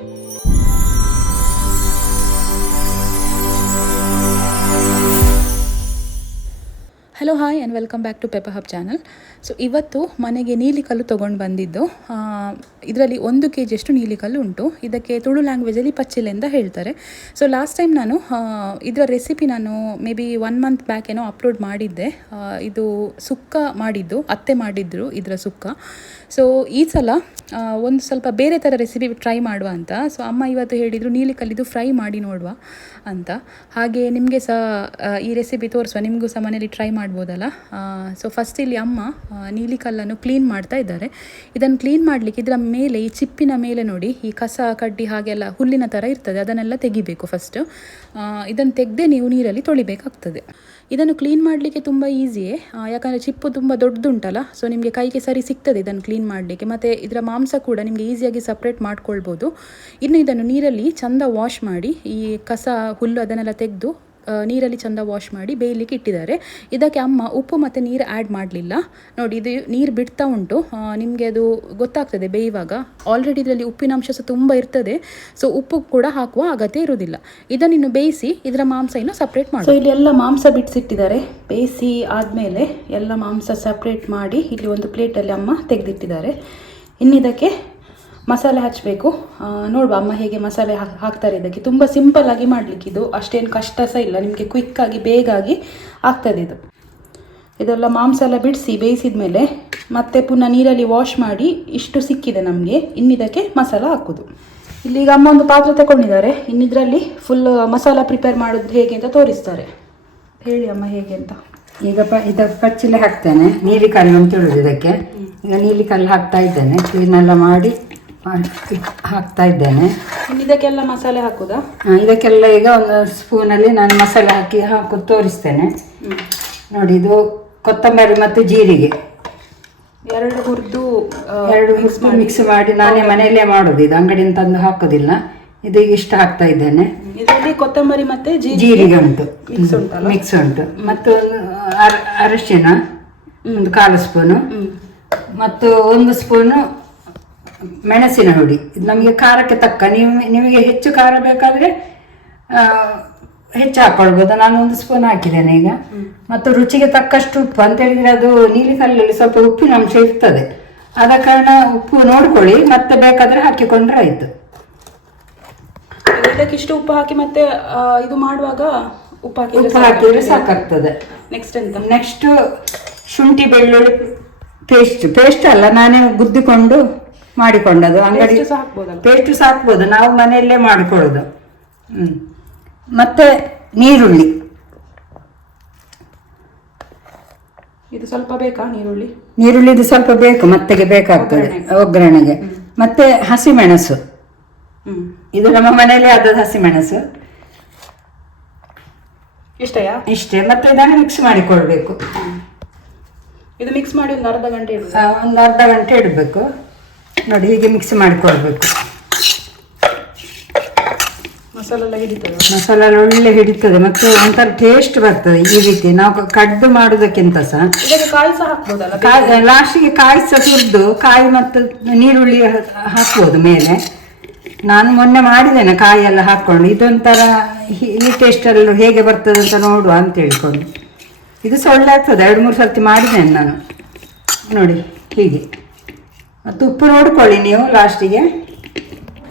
Música hello hi and welcome back to pepper hub channel so ಇವತ್ತು ಮನೆಗೆ ನೀಲಿಕಲ್ಲು ತೊಗೊಂಡು ಬಂದಿದ್ದು. ಇದರಲ್ಲಿ ಒಂದು ಕೆ ಜಿಯಷ್ಟು ನೀಲಿಕಲ್ಲು ಉಂಟು. ಇದಕ್ಕೆ ತುಳು ಲ್ಯಾಂಗ್ವೇಜಲ್ಲಿ ಪಚ್ಚಿಲೆ ಅಂತ ಹೇಳ್ತಾರೆ. ಸೊ ಲಾಸ್ಟ್ ಟೈಮ್ ನಾನು ಇದರ ರೆಸಿಪಿ ನಾನು maybe one month back ಏನೋ ಅಪ್ಲೋಡ್ ಮಾಡಿದ್ದೆ. ಇದು ಸುಕ್ಕ ಮಾಡಿದ್ದು, ಅತ್ತೆ ಮಾಡಿದ್ರು ಇದರ ಸುಕ್ಕ. ಸೊ ಈ ಸಲ ಒಂದು ಸ್ವಲ್ಪ ಬೇರೆ ಥರ ರೆಸಿಪಿ ಟ್ರೈ ಮಾಡುವ ಅಂತ. ಸೊ ಅಮ್ಮ ಇವತ್ತು ಹೇಳಿದರು ನೀಲಿಕಲ್ಲಿದು ಫ್ರೈ ಮಾಡಿ ನೋಡುವ ಅಂತ. ಹಾಗೆ ನಿಮಗೆ ಸಹ ಈ ರೆಸಿಪಿ ತೋರಿಸುವ. ನಿಮಗೂ ಸಹ ಮನೇಲಿ ಟ್ರೈ ಮಾಡ್ಬೋದಲ್ಲ ಸೊ ಫಸ್ಟ್ ಇಲ್ಲಿ ಅಮ್ಮ ನೀಲಿ ಕಲ್ಲನ್ನು ಕ್ಲೀನ್ ಮಾಡ್ತಾ ಇದ್ದಾರೆ. ಇದನ್ನು ಕ್ಲೀನ್ ಮಾಡಲಿಕ್ಕೆ ಇದರ ಮೇಲೆ ಈ ಚಿಪ್ಪಿನ ಮೇಲೆ ನೋಡಿ, ಈ ಕಸ, ಕಡ್ಡಿ ಹಾಗೆಲ್ಲ ಹುಲ್ಲಿನ ಥರ ಇರ್ತದೆ, ಅದನ್ನೆಲ್ಲ ತೆಗಿಬೇಕು ಫಸ್ಟು ಇದನ್ನು ತೆಗೆದೇ ನೀವು ನೀರಲ್ಲಿ ತೊಳಿಬೇಕಾಗ್ತದೆ. ಇದನ್ನು ಕ್ಲೀನ್ ಮಾಡಲಿಕ್ಕೆ ತುಂಬ ಈಸಿಯೇ ಯಾಕಂದರೆ ಚಿಪ್ಪು ತುಂಬ ದೊಡ್ಡದುಂಟಲ್ಲ ಸೊ ನಿಮಗೆ ಕೈಗೆ ಸರಿ ಸಿಗ್ತದೆ ಇದನ್ನು ಕ್ಲೀನ್ ಮಾಡಲಿಕ್ಕೆ. ಮತ್ತು ಇದರ ಮಾಂಸ ಕೂಡ ನಿಮಗೆ ಈಸಿಯಾಗಿ ಸಪ್ರೇಟ್ ಮಾಡ್ಕೊಳ್ಬೋದು. ಇನ್ನು ಇದನ್ನು ನೀರಲ್ಲಿ ಚಂದ ವಾಶ್ ಮಾಡಿ, ಈ ಕಸ, ಹುಲ್ಲು ಅದನ್ನೆಲ್ಲ ತೆಗೆದು ನೀರಲ್ಲಿ ಚಂದ ವಾಶ್ ಮಾಡಿ ಬೇಯಲಿಕ್ಕೆ ಇಟ್ಟಿದ್ದಾರೆ. ಇದಕ್ಕೆ ಅಮ್ಮ ಉಪ್ಪು ಮತ್ತು ನೀರು ಆ್ಯಡ್ ಮಾಡಲಿಲ್ಲ. ನೋಡಿ ಇದು ನೀರು ಬಿಡ್ತಾ ಉಂಟು. ನಿಮಗೆ ಅದು ಗೊತ್ತಾಗ್ತದೆ ಬೇಯುವಾಗ. ಆಲ್ರೆಡಿ ಇದರಲ್ಲಿ ಉಪ್ಪಿನಂಶ ಸಹ ತುಂಬ ಇರ್ತದೆ. ಸೊ ಉಪ್ಪು ಕೂಡ ಹಾಕುವ ಅಗತ್ಯ ಇರುವುದಿಲ್ಲ. ಇದನ್ನು ಇನ್ನು ಬೇಯಿಸಿ ಇದರ ಮಾಂಸ ಇನ್ನು ಸಪ್ರೇಟ್ ಮಾಡಿ ಸೊ ಇಲ್ಲಿ ಎಲ್ಲ ಮಾಂಸ ಬಿಡಿಸಿಟ್ಟಿದ್ದಾರೆ ಬೇಯಿಸಿ ಆದಮೇಲೆ ಎಲ್ಲ ಮಾಂಸ ಸಪ್ರೇಟ್ ಮಾಡಿ ಇಲ್ಲಿ ಒಂದು ಪ್ಲೇಟಲ್ಲಿ ಅಮ್ಮ ತೆಗೆದಿಟ್ಟಿದ್ದಾರೆ. ಇನ್ನಿದಕ್ಕೆ ಮಸಾಲೆ ಹಚ್ಚಬೇಕು ನೋಡುವ ಅಮ್ಮ ಹೇಗೆ ಮಸಾಲೆ ಹಾಕ್ತಾರೆ ಇದಕ್ಕೆ. ತುಂಬ ಸಿಂಪಲ್ ಆಗಿ ಮಾಡಲಿಕ್ಕೆ ಇದು. ಅಷ್ಟೇನು ಕಷ್ಟ ಸಹ ಇಲ್ಲ. ನಿಮಗೆ ಕ್ವಿಕ್ಕಾಗಿ ಬೇಗಾಗಿ ಆಗ್ತದೆ ಇದು. ಇದೆಲ್ಲ ಮಾಂಸ ಎಲ್ಲ ಬಿಡಿಸಿ ಬೇಯಿಸಿದ ಮೇಲೆ ಮತ್ತೆ ಪುನಃ ನೀರಲ್ಲಿ ವಾಶ್ ಮಾಡಿ ಇಷ್ಟು ಸಿಕ್ಕಿದೆ ನಮಗೆ. ಇನ್ನಿದಕ್ಕೆ ಮಸಾಲ ಹಾಕೋದು. ಇಲ್ಲಿ ಈಗ ಅಮ್ಮ ಒಂದು ಪಾತ್ರೆ ತಗೊಂಡಿದ್ದಾರೆ. ಇನ್ನಿದ್ರಲ್ಲಿ ಫುಲ್ ಮಸಾಲ ಪ್ರಿಪೇರ್ ಮಾಡೋದು ಹೇಗೆ ಅಂತ ತೋರಿಸ್ತಾರೆ. ಹೇಳಿ ಅಮ್ಮ ಹೇಗೆ ಅಂತ. ಈಗ ಇದಕ್ಕೆ ಕಚ್ಚಿಲೆ ಹಾಕ್ತೇನೆ. ನೀಲಿ ಕಲ್ಲು ಅಂತ ಹೇಳೋದು ಇದಕ್ಕೆ. ಈಗ ನೀಲಿ ಕಲ್ಲು ಹಾಕ್ತಾ ಇದ್ದೇನೆ. ಕ್ಲೀನೆಲ್ಲ ಮಾಡಿ ಹಾಕ್ತಾ ಇದ್ದೇನೆ. ಇದಕ್ಕೆಲ್ಲ ಮಸಾಲೆ ಹಾಕೋದಾ? ಇದಕ್ಕೆಲ್ಲ ಈಗ ಒಂದು ಸ್ಪೂನಲ್ಲಿ ನಾನು ಮಸಾಲೆ ಹಾಕಿ ಹಾಕು ತೋರಿಸ್ತೇನೆ. ನೋಡಿ ಇದು ಕೊತ್ತಂಬರಿ ಮತ್ತು ಜೀರಿಗೆ. ಎರಡು ಹುರಿದು ಎರಡು ಮಿಕ್ಸ್ ಮಾಡಿ. ನಾನೇ ಮನೆಯಲ್ಲೇ ಮಾಡೋದು. ಇದು ಅಂಗಡಿಯಿಂದ ತಂದು ಹಾಕೋದಿಲ್ಲ. ಇದು ಇಷ್ಟ ಹಾಕ್ತಾ ಇದ್ದೇನೆ. ಇದರಲ್ಲಿ ಕೊತ್ತಂಬರಿ ಮತ್ತೆ ಜೀರಿಗೆ ಉಂಟು. ಮಿಕ್ಸ್ ಉಂಟು. ಮತ್ತು ಅರಶಿನ ಒಂದು ಕಾಲು ಸ್ಪೂನು. ಮತ್ತು ಒಂದು ಸ್ಪೂನು ಮೆಣಸಿನ ಹುಡಿ. ಇದು ನಮಗೆ ಖಾರಕ್ಕೆ ತಕ್ಕ. ನೀವು ನಿಮಗೆ ಹೆಚ್ಚು ಖಾರ ಬೇಕಾದರೆ ಹೆಚ್ಚು ಹಾಕೊಳ್ಬೋದು. ನಾನು ಒಂದು ಸ್ಪೂನ್ ಹಾಕಿದ್ದೇನೆ ಈಗ. ಮತ್ತು ರುಚಿಗೆ ತಕ್ಕಷ್ಟು ಉಪ್ಪು. ಅಂತ ಹೇಳಿದರೆ ಅದು ನೀಲಿ ಕಲ್ಲಲ್ಲಿ ಸ್ವಲ್ಪ ಉಪ್ಪಿನ ಅಂಶ ಇರ್ತದೆ. ಆದ ಕಾರಣ ಉಪ್ಪು ನೋಡ್ಕೊಳ್ಳಿ. ಮತ್ತೆ ಬೇಕಾದರೆ ಹಾಕಿಕೊಂಡ್ರೆ ಆಯಿತು. ಅದಕ್ಕೆ ಇಷ್ಟು ಉಪ್ಪು ಹಾಕಿ ಮತ್ತೆ ಇದು ಮಾಡುವಾಗ ಉಪ್ಪು ಹಾಕಿ ಉಪ್ಪು ಹಾಕಿದ್ರೆ ಸಾಕಾಗ್ತದೆ. ನೆಕ್ಸ್ಟ್ ಎಂತ? ನೆಕ್ಸ್ಟ್ ಶುಂಠಿ ಬೆಳ್ಳುಳ್ಳಿ ಪೇಸ್ಟ್ ಪೇಸ್ಟ್ ಅಲ್ಲ ನಾನೇ ಗುದ್ದಿಕೊಂಡು ಮಾಡಿಕೊಂಡದು. ಅಂಗಡಿ ಸಹ ಪೇಸ್ಟ್ ಸಾಕ್ಬೋದು ನಾವು ಮನೆಯಲ್ಲೇ ಮಾಡಿಕೊಳ್ಳೋದು. ಹ್ಮ್. ಮತ್ತೆ ನೀರುಳ್ಳಿ. ಇದು ಸ್ವಲ್ಪ ಬೇಕಾ ನೀರುಳ್ಳಿ? ನೀರುಳ್ಳಿ ಇದು ಸ್ವಲ್ಪ ಬೇಕು. ಮತ್ತೆಗೆ ಬೇಕಾಗ್ತದೆ ಒಗ್ಗರಣೆಗೆ. ಮತ್ತೆ ಹಸಿಮೆಣಸು. ಇದು ನಮ್ಮ ಮನೆಯಲ್ಲೇ ಆದದ್ದು ಹಸಿಮೆಣಸು? ಇಷ್ಟಯಾ? ಇಷ್ಟೇ. ಮತ್ತೆ ಇದನ್ನು ಮಿಕ್ಸ್ ಮಾಡಿಕೊಳ್ಬೇಕು. ಇದು ಮಿಕ್ಸ್ ಮಾಡಿ ಒಂದು ಅರ್ಧ ಗಂಟೆ ಒಂದು ಅರ್ಧ ಗಂಟೆ ಇಡಬೇಕು. ನೋಡಿ ಹೀಗೆ ಮಿಕ್ಸ್ ಮಾಡಿಕೊಳ್ಬೇಕು. ಮಸಾಲೆ ಎಲ್ಲ ಹಿಡಿತದೆ. ಮಸಾಲ ಒಳ್ಳೆ ಹಿಡಿತದೆ ಮತ್ತು ಒಂಥರ ಟೇಸ್ಟ್ ಬರ್ತದೆ ಈ ರೀತಿ. ನಾವು ಕಡ್ದು ಮಾಡೋದಕ್ಕಿಂತ ಸಹ. ಇದಕ್ಕೆ ಕಾಯಿ ಸಹ ಹಾಕ್ಬೋದಲ್ಲ? ಕಾಯಿ ಲಾಸ್ಟಿಗೆ ಕಾಯಿ ಸಹ ತುರಿದು ಕಾಯಿ ಮತ್ತು ನೀರುಳ್ಳಿ ಹಾಕ್ಬೋದು ಮೇಲೆ. ನಾನು ಮೊನ್ನೆ ಮಾಡಿದ್ದೇನೆ ಕಾಯಿ ಎಲ್ಲ ಹಾಕ್ಕೊಂಡು. ಇದೊಂಥರ ಈ ಟೇಸ್ಟ್ ಟೇಸ್ಟಲ್ಲಿ ಹೇಗೆ ಬರ್ತದೆ ಅಂತ ನೋಡುವ ಅಂತ ಹೇಳ್ಕೊಂಡು ಇದು ಸಹ ಒಳ್ಳೆ ಆಗ್ತದೆ. ಎರಡು ಮೂರು ಸರ್ತಿ ಮಾಡಿದ್ದೇನೆ ನಾನು. ನೋಡಿ ಹೀಗೆ. ಮತ್ತು ಉಪ್ಪು ನೋಡ್ಕೊಳ್ಳಿ ನೀವು ಲಾಸ್ಟಿಗೆ.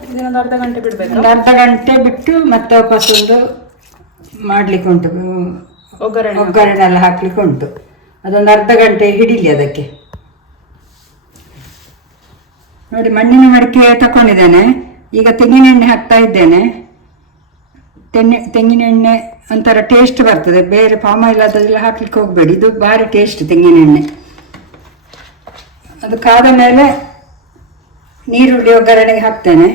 ಇದನ್ನೊಂದು ಅರ್ಧ ಗಂಟೆ ಬಿಡಬೇಕು? ಒಂದು ಅರ್ಧ ಗಂಟೆ ಬಿಟ್ಟು ಮತ್ತೆ ವಾಪಸ್ ಒಂದು ಮಾಡ್ಲಿಕ್ಕೆ ಉಂಟು. ಒಗ್ಗರಣೆ ಒಗ್ಗರಣೆ ಎಲ್ಲ ಹಾಕ್ಲಿಕ್ಕೆ ಉಂಟು. ಅದೊಂದು ಅರ್ಧ ಗಂಟೆ ಹಿಡಿಲಿ ಅದಕ್ಕೆ. ನೋಡಿ ಮಣ್ಣಿನ ಮಡಿಕೆ ತಕೊಂಡಿದ್ದೇನೆ. ಈಗ ತೆಂಗಿನ ಎಣ್ಣೆ ಹಾಕ್ತಾ ಇದ್ದೇನೆ. ತೆನ್ನೆ ತೆಂಗಿನ ಎಣ್ಣೆ ಒಂಥರ ಟೇಸ್ಟ್ ಬರ್ತದೆ. ಬೇರೆ ಪಾಮ್ ಆಯಿಲ್ ಅದೆಲ್ಲ ಹಾಕ್ಲಿಕ್ಕೆ ಹೋಗಬೇಡಿ. ಇದು ಭಾರಿ ಟೇಸ್ಟ್ ತೆಂಗಿನ ಎಣ್ಣೆ ಅದು ಕಾದ ಮೇಲೆ ನೀರುಳ್ಳಿ ಒಗ್ಗರಣೆಗೆ ಹಾಕ್ತೇನೆ.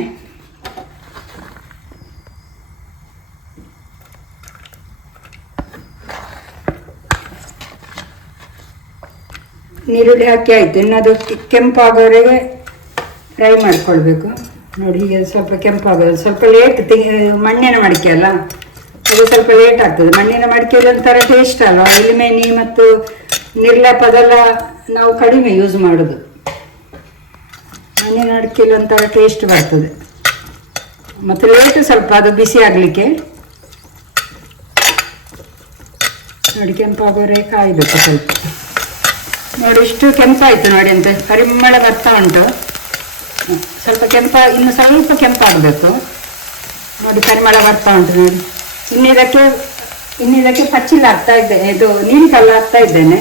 ನೀರುಳ್ಳಿ ಹಾಕಿ ಆಯ್ತು. ಇನ್ನು ಅದು ಕೆಂಪಾಗೋವರೆಗೆ ಫ್ರೈ ಮಾಡ್ಕೊಳ್ಬೇಕು. ನೋಡಿ ಹೀಗೆ ಸ್ವಲ್ಪ ಕೆಂಪಾಗೋದು. ಸ್ವಲ್ಪ ಲೇಟ್ ತೆಂಗಿ ಮಣ್ಣಿನ ಮಡಿಕೆ ಅಲ್ಲ? ಅದು ಸ್ವಲ್ಪ ಲೇಟ್ ಆಗ್ತದೆ. ಮಣ್ಣಿನ ಮಡಿಕೆಯಲ್ಲಿ ಒಂಥರ ಟೇಸ್ಟ್ ಅಲ್ವಾ? ಎಲಿಮೆನಿ ಮತ್ತು ನಿರ್ಲಪದೆಲ್ಲ ನಾವು ಕಡಿಮೆ ಯೂಸ್ ಮಾಡೋದು. ಮಣ್ಣಿನ ಮಡಿಕೆಯಲ್ಲಿ ಒಂಥರ ಟೇಸ್ಟ್ ಬರ್ತದೆ. ಮತ್ತು ಲೇಟ್ ಸ್ವಲ್ಪ, ಅದು ಬಿಸಿ ಆಗಲಿಕ್ಕೆ. ನೋಡಿ ಕೆಂಪಾಗೋರೆ ಕಾಯಬೇಕು ಸ್ವಲ್ಪ ನೋಡಿ, ಇಷ್ಟು ಕೆಂಪಾಯಿತು ನೋಡಿ ಅಂತ. ಪರಿಮಳ ಬರ್ತಾ ಉಂಟು. ಸ್ವಲ್ಪ ಕೆಂಪ, ಇನ್ನು ಸ್ವಲ್ಪ ಕೆಂಪಾಗಬೇಕು. ನೋಡಿ ಪರಿಮಳ ಬರ್ತಾ ಉಂಟು ನೋಡಿ. ಇನ್ನಿದಕ್ಕೆ ಇನ್ನಿದಕ್ಕೆ ಪಚ್ಚಿಲ್ಲ ಹಾಕ್ತಾ ಇದ್ದೇನೆ ಇದು ನೀರು ಕಲ್ಲು ಹಾಕ್ತಾ ಇದ್ದೇನೆ.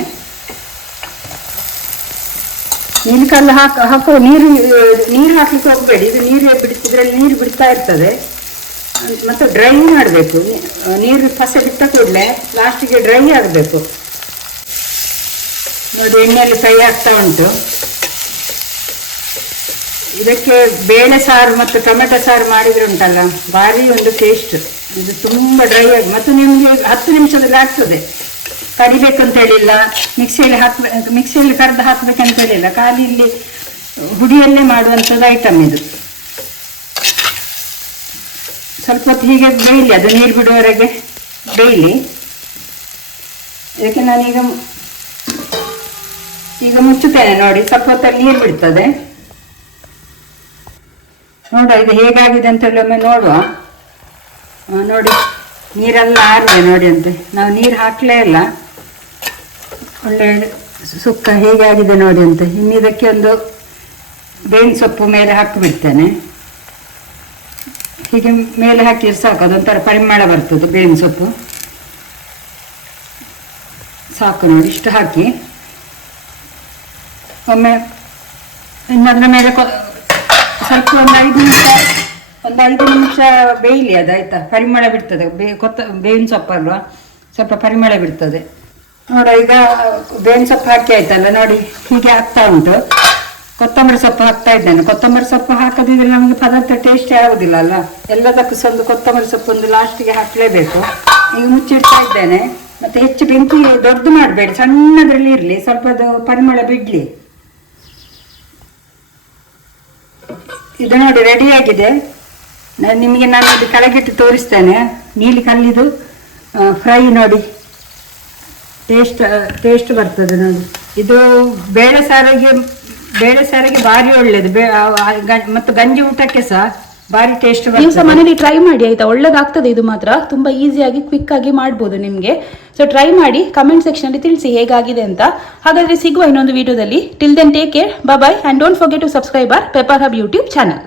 ನೀಲಿ ಕಲ್ಲು ಹಾಕ, ಹಾಕೋ, ನೀರು ನೀರು ಹಾಕ್ಲಿಕ್ಕೆ ಹೋಗಬೇಡಿ. ಇದು ನೀರು ಬಿಡಿಸಿದ್ರೆ ನೀರು ಬಿಡ್ತಾ ಇರ್ತದೆ. ಮತ್ತು ಡ್ರೈ ಮಾಡಬೇಕು. ನೀರು ಫಸೆ ಬಿಟ್ಟ ಕೂಡಲೇ ಲಾಸ್ಟಿಗೆ ಡ್ರೈ ಆಗಬೇಕು. ನೋಡಿ, ಎಣ್ಣೆಯಲ್ಲಿ ಫ್ರೈ ಆಗ್ತಾ ಉಂಟು. ಇದಕ್ಕೆ ಬೇಳೆ ಸಾರು ಮತ್ತು ಟೊಮೆಟೊ ಸಾರು ಮಾಡಿದ್ರೆ ಉಂಟಲ್ಲ? ಭಾರಿ ಒಂದು ಟೇಸ್ಟ್ ಇದು ತುಂಬ ಡ್ರೈ ಆಗಿ, ಮತ್ತು ನಿಮಗೆ ಹತ್ತು ನಿಮಿಷದಲ್ಲಿ ಆಗ್ತದೆ. ಕರಿಬೇಕಂತ ಹೇಳಿಲ್ಲ, ಮಿಕ್ಸಿಯಲ್ಲಿ ಹಾಕ್ಬೇಕು ಮಿಕ್ಸಿಯಲ್ಲಿ ಕರೆದು ಹಾಕ್ಬೇಕಂತ ಹೇಳಿಲ್ಲ. ಖಾಲಿ ಇಲ್ಲಿ ಹುಡಿಯಲ್ಲೇ ಮಾಡುವಂಥದ್ದು ಐಟಮ್ ಇದು. ಸ್ವಲ್ಪ ಹೊತ್ತು ಹೀಗೆ ಬೇಯಲಿ, ಅದು ನೀರು ಬಿಡುವವರೆಗೆ ಬೇಯಲಿ. ಇದಕ್ಕೆ ನಾನೀಗ ಈಗ ಮುಚ್ಚುತ್ತೇನೆ ನೋಡಿ, ಸ್ವಲ್ಪ ಹೊತ್ತಲ್ಲಿ ನೀರು ಬಿಡ್ತದೆ. ನೋಡುವ, ಇದು ಹೇಗಾಗಿದೆ ಅಂತ ಹೇಳಿ ಒಮ್ಮೆ ನೋಡುವ. ನೋಡಿ, ನೀರೆಲ್ಲ ಆರಿದೆ ನೋಡಿ ಅಂತೆ. ನಾವು ನೀರು ಹಾಕಲೇ ಇಲ್ಲ. ಒಳ್ಳೆ ಸುಕ್ಕ ಹೇಗಾಗಿದೆ ನೋಡಿ ಅಂತೆ. ಇನ್ನು ಇದಕ್ಕೆ ಒಂದು ಬೇವಿನ ಸೊಪ್ಪು ಮೇಲೆ ಹಾಕಿಬಿಡ್ತೇನೆ ಹೀಗೆ ಮೇಲೆ ಹಾಕಿದ್ರೆ ಸಾಕು. ಅದೊಂಥರ ಪರಿಮಳ ಬರ್ತದೆ ಬೇವಿನ ಸೊಪ್ಪು. ಸಾಕು ನೋಡಿ, ಇಷ್ಟು ಹಾಕಿ. ಒಮ್ಮೆ ಇನ್ನದ್ರ ಮೇಲೆ ಸ್ವಲ್ಪ ಒಂದು ಐದು ನಿಮಿಷ ಒಂದು ಐದು ನಿಮಿಷ ಬೇಯಲಿ ಆಯ್ತಾ? ಪರಿಮಳ ಬಿಡ್ತದೆ. ಬೇ, ಕೊತ್ತ, ಬೇವಿನ ಸೊಪ್ಪಲ್ವ ಸ್ವಲ್ಪ ಪರಿಮಳ ಬಿಡ್ತದೆ. ನೋಡ, ಈಗ ಬೇವಿನ ಸೊಪ್ಪು ಹಾಕಿ ಆಯ್ತಲ್ಲ, ನೋಡಿ ಹೀಗೆ ಆಗ್ತಾ ಉಂಟು. ಕೊತ್ತಂಬರಿ ಸೊಪ್ಪು ಹಾಕ್ತಾ ಇದ್ದೇನೆ. ಕೊತ್ತಂಬರಿ ಸೊಪ್ಪು ಹಾಕದಿದ್ರೆ ನಮಗೆ ಪದಾರ್ಥ ಟೇಸ್ಟೇ ಆಗುದಿಲ್ಲ ಅಲ್ಲ? ಎಲ್ಲದಕ್ಕೂ ಸಹ ಒಂದು ಕೊತ್ತಂಬರಿ ಸೊಪ್ಪು ಒಂದು ಲಾಸ್ಟಿಗೆ ಹಾಕಲೇಬೇಕು. ಈಗ ಮುಚ್ಚಿಡ್ತಾ ಇದ್ದೇನೆ. ಮತ್ತೆ ಹೆಚ್ಚು ಬೆಂಕಿ ದೊಡ್ಡದು ಮಾಡಬೇಡಿ. ಸಣ್ಣದ್ರಲ್ಲಿ ಇರಲಿ. ಸ್ವಲ್ಪ ಅದು ಪರಿಮಳ ಬಿಡ್ಲಿ. ಇದು ನೋಡಿ ರೆಡಿ ಆಗಿದೆ. ನಿಮಗೆ ನಾನು ಇಲ್ಲಿ ಕೆಳಗಿಟ್ಟು ತೋರಿಸ್ತೇನೆ. ನೀಲಿ ಕಲ್ಲಿದು ಫ್ರೈ ನೋಡಿ. ಟೇಸ್ಟ್ ಟೇಸ್ಟ್ ಬರ್ತದೆ ನೋಡಿ. ಇದು ಬೇಳೆ ಸಾರಿಗೆ ಬೇಳೆ ಸಾರಿಗೆ ಭಾರಿ ಒಳ್ಳೇದು. ಬೇ ಮತ್ತು ಗಂಜಿ ಊಟಕ್ಕೆ ಸಹ ಭಾರಿ ಟೇಸ್ಟ್ ನೀವು ಸಹ ಮನೇಲಿ ಟ್ರೈ ಮಾಡಿ, ಆಯ್ತಾ? ಒಳ್ಳೇದಾಗ್ತದೆ ಇದು ಮಾತ್ರ. ತುಂಬ ಈಸಿಯಾಗಿ ಕ್ವಿಕ್ ಆಗಿ ಮಾಡ್ಬೋದು ನಿಮಗೆ. ಸೊ ಟ್ರೈ ಮಾಡಿ ಕಮೆಂಟ್ ಸೆಕ್ಷನಲ್ಲಿ ತಿಳಿಸಿ ಹೇಗಾಗಿದೆ ಅಂತ. ಹಾಗಾದರೆ ಸಿಗುವ ಇನ್ನೊಂದು ವಿಡಿಯೋದಲ್ಲಿ till then take care bye and don't forget to subscribe our pepper hub YouTube channel